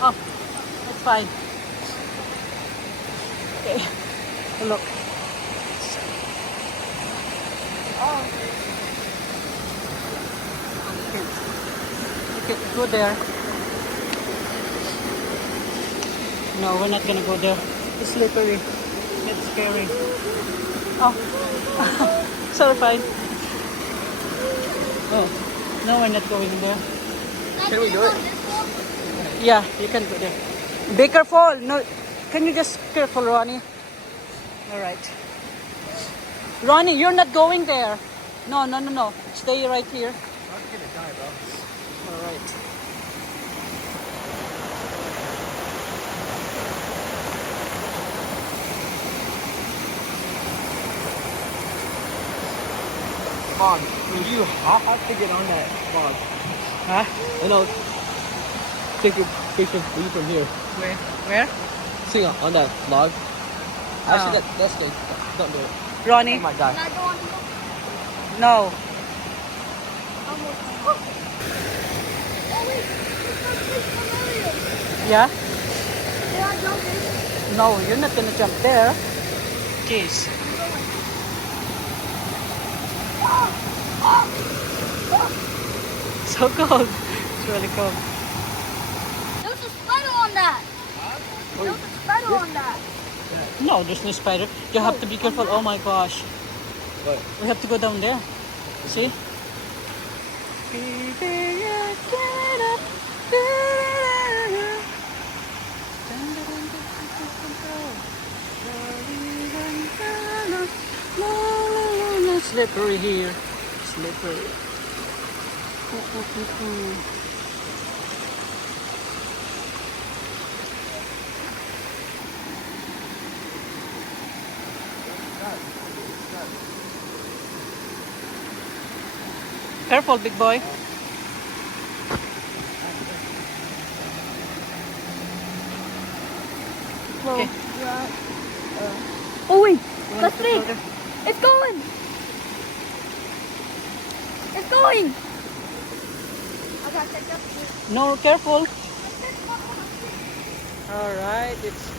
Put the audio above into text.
Oh, it's fine. Okay. Look. Oh. Okay, go there. No, we're not gonna go there. It's slippery. It's scary. Oh, so fine. Oh, no, we're not going there. Can we do it? Yeah, you can go there. Be careful. No, can you just careful, Ronnie? All right. Ronnie, you're not going there. No, no, no, no. Stay right here. I'm gonna die, bro. All right. Mom, you hard to get on that log. Huh? And I'll take a picture of you from here. Where? Where? See on that log. Oh. Actually, that's good. Don't do it. Ronnie? Oh my god. No. Yeah? No, you're not gonna jump there. Jeez. So cold. It's really cold. There was a spider on that. There was a spider on that. No, there's no spider. You have to be careful. Oh my gosh. What? We have to go down there. See? Slippery here. Slippery. Careful, big boy. Okay. Oh wait, You let's want to see. go there? It's going. It's going. I gotta take that. No, careful. All right, it's